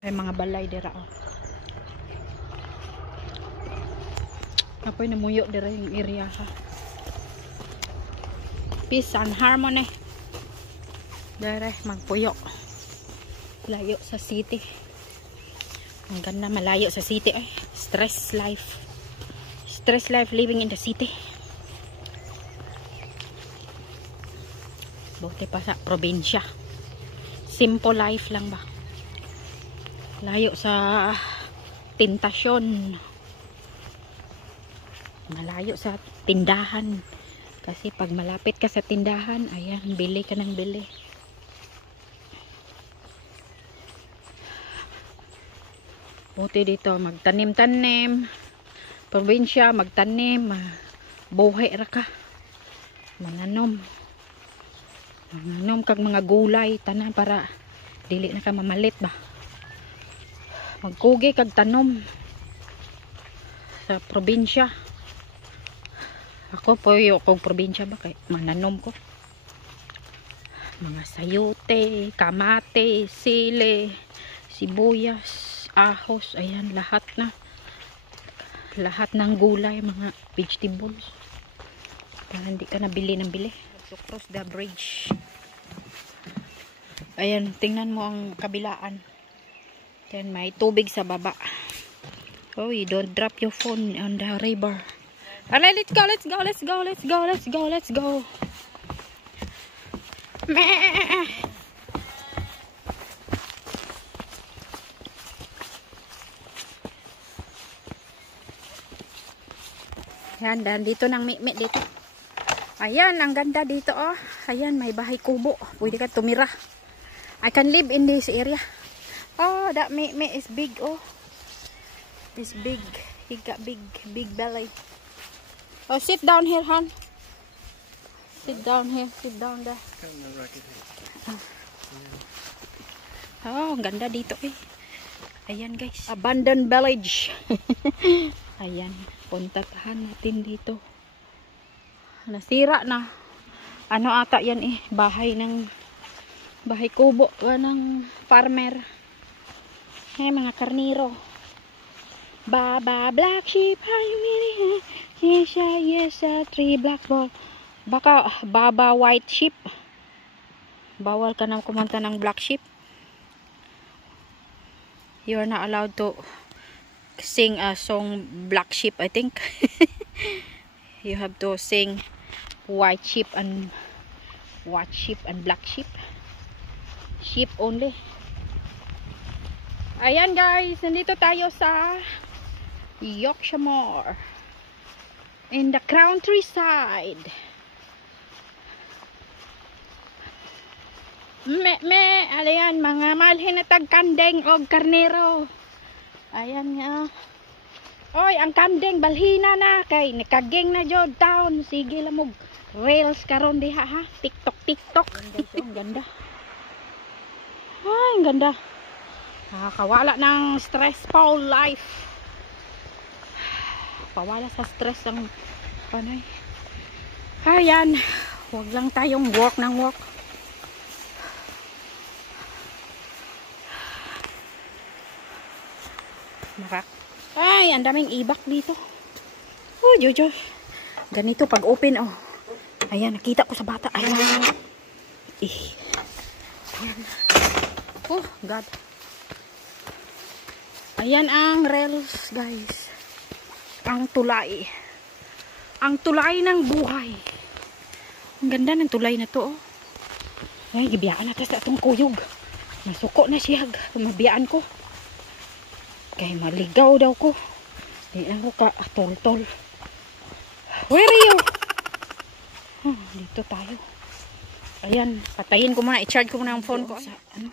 May mga balay dira oh. Apoy namuyo dira yung area ha. Peace and harmony. Dere magpuyo. Layo sa city. Ang ganda malayo sa city eh. Stress life. Stress life living in the city. Buti pa sa probinsya. Simple life lang ba? Layo sa tentasyon. Malayo sa tindahan. Kasi pag malapit ka sa tindahan, ayan, bili ka ng bili. Buti dito, magtanim-tanim. Probinsya, magtanim. Buhay ra ka. Mananom. Mananom kag mga gulay. Tanan para dili na ka mamalit ba. Magkugi kag tanom. Sa probinsya. Ako po yung probinsya ba kay mananom ko. Mga sayote, kamate, sili, sibuyas, ahos, ayan lahat na. Lahat ng gulay, mga vegetables. Para hindi ka nabili ng bili. To cross the bridge. Ayan, tingnan mo ang kabilaan. Then may tubig sa baba. Oh, you don't drop your phone on the river. Alright, let's go, let's go, let's go, let's go, let's go, let's go. Meh. Ayan, dan dito ng mimik dito. Ayan, ang ganda dito oh. Ayan, may bahay kubo. Pwede ka tumira. I can live in this area. Oh, that mimik is big oh. It's big. He got big belly. Oh, sit down here, hon. Sit down here. Sit down there. Oh, ang ganda dito eh. Ayan guys. Abandoned village. Ayan. Puntahan natin dito. Nasira na. Ano ata yan eh. Bahay kubo ng farmer. Eh, mga karniro. Baba black sheep. Yes, yes, three black ball. Baka baba white sheep. Bawal ka na kumanta ng black sheep. You're not allowed to sing a song black sheep, I think. You have to sing white sheep and black sheep. Sheep only. Ayan guys, nandito tayo sa Yorkshire in the countryside. Ayan, mga malhin na tagkandeng o karnero. Ayan nga. Oy, ang kandeng balhina na kay nakageng na jod town. Sige lamog rails karon diha ha. TikTok. Ang ganda. Ay, ang ganda. Nakakawala ng stressful life. Pawala sa stress ang panay. Ayan, huwag lang tayong walk ng walk. Ay, ang daming ibak dito. Oh, Jojo. Ganito pag open oh. Ayan, nakita ko sa bata. Ayan. Ayan. Oh, God. Ayan ang rails, guys. Ang tulay. Ang tulay ng buhay. Ang ganda ng tulay na to, oh. Ay, gibiyaan natin sa atong kuyog. Nasuko na siya. Mabiyaan ko. Kaya maligaw daw ko. Di lang ko ka tol-tol. Where are you? Dito tayo. Ayan, patayin ko muna. I-charge ko muna ang phone ko. Sa, ano?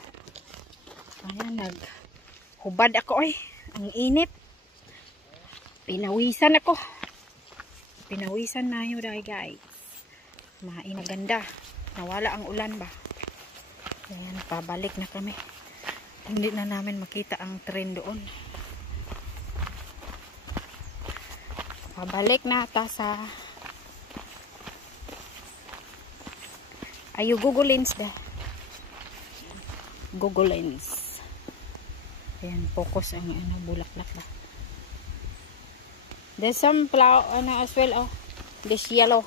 Ayan, naghubad ako eh. Ang init. Pinawisan ako. Pinawisan na yun dahil guys. Maganda. Nawala ang ulan ba? Ayan, pabalik na kami. Hindi na namin makita ang train doon. Pabalik na ata sa ayo Google Lens da. Google Lens. Ayan, focus ang bulaklak ba. There's some flower as well, oh. This yellow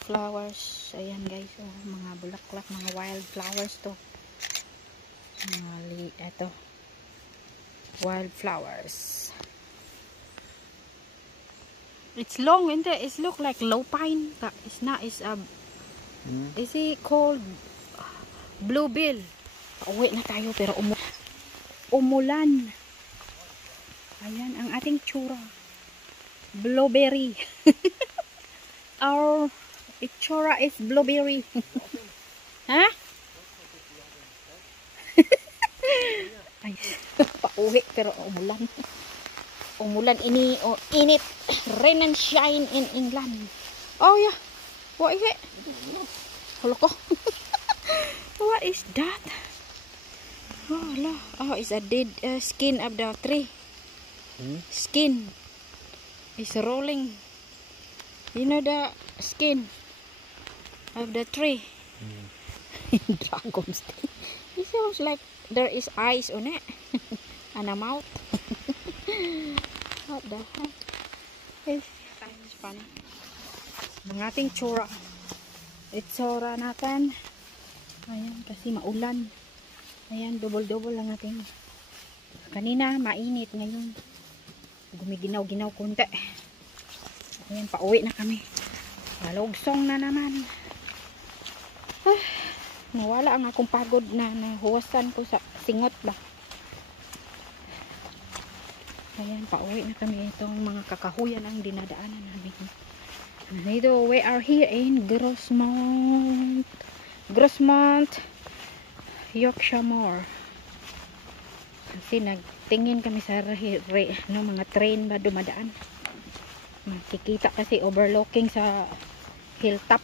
flowers. Ayan guys, oh, mga bulaklak, mga wild flowers to. Ito. Wild flowers. It's long, and it look like lupine, but it's not. It's is it called bluebill? Uwi na tayo pero umulan. Ayan ang ating tsura. Blueberry. Our itsura is blueberry. Ha? Ay, pauwi pero umulan. Umulan ini init. Rain and shine in England. Oh yeah. What is it? Hello ko. What is that? Oh Allah. Oh, it's a dead skin of the tree. Skin is rolling. You know the skin of the tree. Dragon skin. It sounds like there is eyes on it and a mouth. What the heck? It's funny. Ang ating tsura. Itsura natin. Ayan, kasi maulan. Ayan, double-double lang ating. Kanina, mainit. Ngayon, gumiginaw-ginaw konti. Ayan, pauwi na kami. Malugsong na naman. Nawala ang akong pagod na nahuwasan ko sa singot ba. Ayan, pauwi na kami. Itong mga kakahuyan ang dinadaanan namin. Dito, we are here in Grossmont, Yorkshire Moor. Kasi nagtingin kami sa mga train ba dumadaan. Makikita kasi overlooking sa hilltop.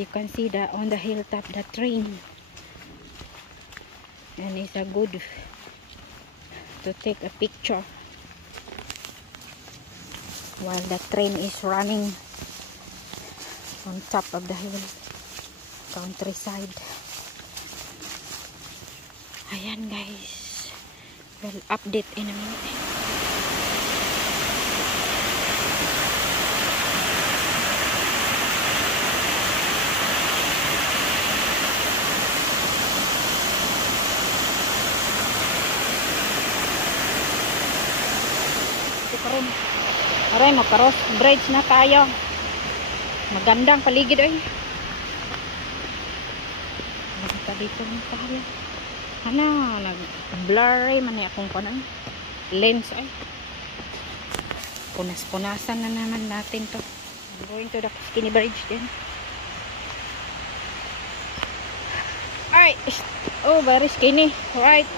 You can see that on the hilltop the train. And it's a good to take a picture while the train is running on top of the hill, countryside. Ayan guys, we'll update in a minute. Aray, magkaros bridge na tayo. Magandang paligid ay. Maganda dito na tayo. Ano, nag-blurry man akong kanan. Lens ay. Punas-punasan na naman natin to. Going to the skinny bridge din. Alright. Oh, very skinny. Alright.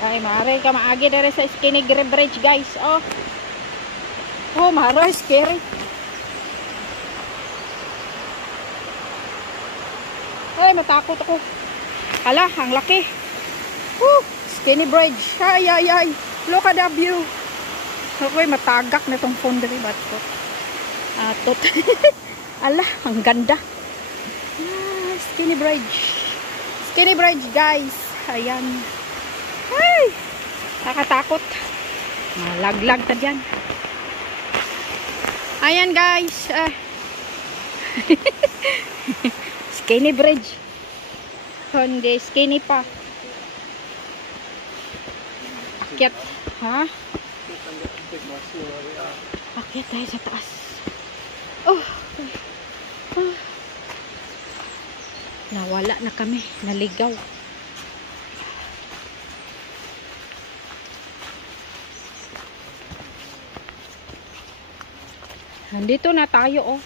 Ay, maaari ka maagi dari sa skinny bridge guys. Oh. Oh, maaari. Scary. Ay, matakot ako. Hala, ang laki. Skinny bridge. Ay, ay, ay. Look at the view. Okay, matagak na itong phone dali. Ba't atot. Ala, ang ganda. Skinny bridge. Skinny bridge guys. Ayan. Ay, nakatakot. Malaglag na dyan. Ayan guys. Skinny bridge. Hindi, skinny pa. Akyat. Ha? Akyat tayo sa taas. Oh. Nawala na kami. Naligaw. Nandito na tayo oh.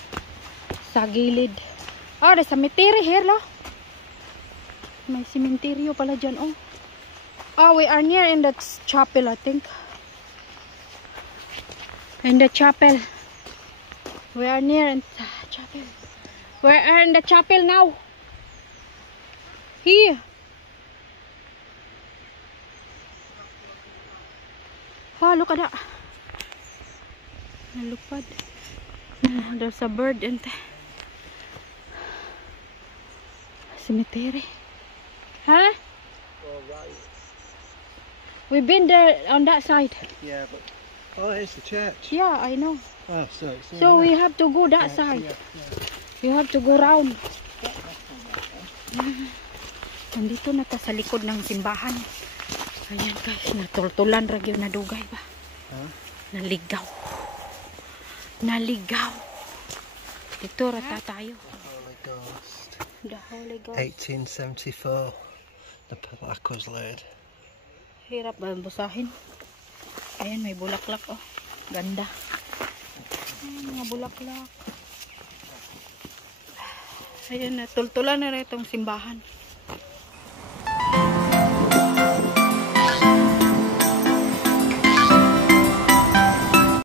Sa gilid. Oh, there's a cemetery here lo. May cementerio pala dyan oh. Oh, we are near in the chapel I think. In the chapel. We are near in the chapel. We are in the chapel now. Here. Oh, look at that. Nalupad. There's a bird in the cemetery. Ha? We've been there on that side. Yeah, but oh, here's the church. Yeah, I know. Oh, so it's So we have to go that side. You have to go round. Nandito na ta sa likod ng simbahan. Ayan guys, natultulan ragyo na dugay ba? Huh? Naligaw. Naligaw. Dito rata tayo. Holy Ghost. The Holy Ghost. 1874. The plaque was laid. Hirap ba basahin? Ayan, may bulaklak oh. Ganda. Ayan, mga bulaklak. Ayan, natultulan na rin itong simbahan.